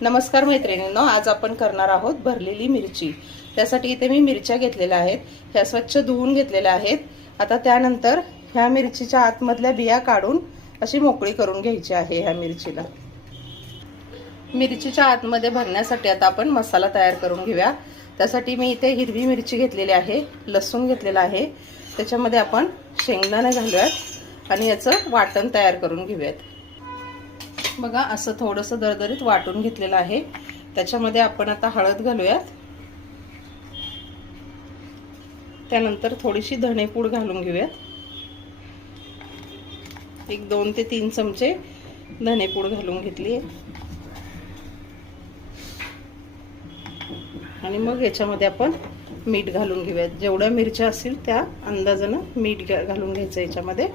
नमस्कार मैत्रिणींनो आज आपण करणार आहोत भरलेली मिरची. त्यासाठी इथे मी मिरच्या घेतलेल्या आहेत ह्या स्वच्छ धुवून घेतलेल्या आहेत. आता त्यानंतर ह्या मिरचीच्या आतमधल्या बिया काढून अशी मोकळी करून घ्यायची आहे ह्या मिरचीला. मिरचीच्या आतमध्ये भरण्यासाठी आता आपण मसाला तयार करून घेऊया. त्यासाठी मी इथे हिरवी मिरची घेतलेली आहे लसूण घेतलेला आहे. त्याच्यामध्ये आपण शेंगदाणे घालूयात आणि याचं वाटण तयार करून घेऊयात. बघा असं थोडंसं दरदरीत वाटून घेतलेलं आहे. त्याच्यामध्ये आपण आता हळद घालूयात. त्यानंतर थोडीशी धणेपूड घालून घेऊयात. एक दोन ते तीन चमचे धनेपूड घालून घेतली आणि मग याच्यामध्ये आपण मीठ घालून घेऊयात. जेवढ्या मिरच्या असतील त्या अंदाजानं मीठ घालून घ्यायचं याच्यामध्ये.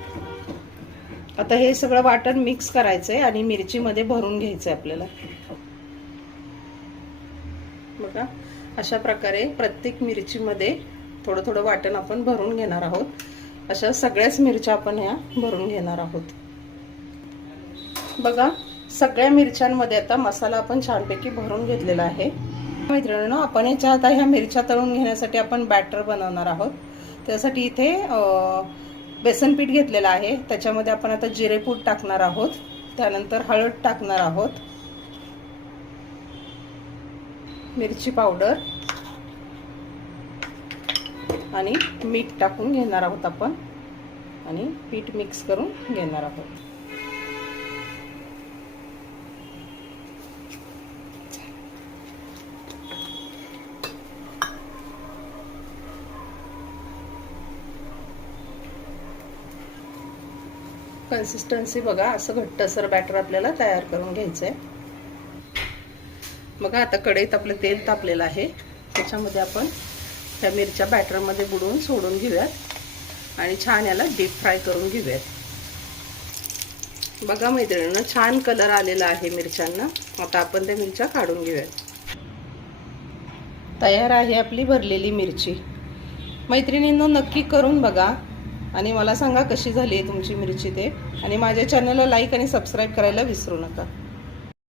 आता हे सगळं वाटण मिक्स करायचं आहे आणि मिरचीमध्ये भरून घ्यायचं आहे आपल्याला. बघा अशा प्रकारे प्रत्येक मिरचीमध्ये थोडं थोडं वाटण आपण भरून घेणार आहोत. अशा सगळ्याच मिरच्या आपण ह्या भरून घेणार आहोत. बघा सगळ्या मिरच्यांमध्ये आता मसाला आपण छानपैकी भरून घेतलेला आहे. मैत्रिणींनो आपण याच्या आता ह्या मिरच्या तळून घेण्यासाठी आपण बॅटर बनवणार आहोत. त्यासाठी इथे बेसन पीठ घेतलेलं आहे. त्याच्यामध्ये आपण आता जिरेपूड टाकणार आहोत. त्यानंतर हळद टाकणार आहोत. मिरची पावडर. आणि मीठ टाकून घेणार आहोत आपण. आणि पीठ मिक्स करून घेणार आहोत. कन्सिस्टन्सी बघा असं घट्टसर बॅटर आपल्याला तयार करून घ्यायचं आहे बघा आता कढईत आपलं तेल तापलेलं आहे. त्याच्यामध्ये आपण त्या मिरच्या बॅटरमध्ये बुडवून सोडून घेऊयात. आणि छान याला डीप फ्राय करून घेऊयात. बघा मैत्रिणींना छान कलर आलेला आहे मिरच्यांना. आता आपण त्या मिरच्या काढून घेऊयात. तयार आहे आपली भरलेली मिरची. मैत्रिणींना नक्की करून बघा. आणि मला सांगा कशी झाली आहे तुमची मिरची ते. आणि माझ्या चॅनलला लाईक आणि सबस्क्राईब करायला विसरू नका.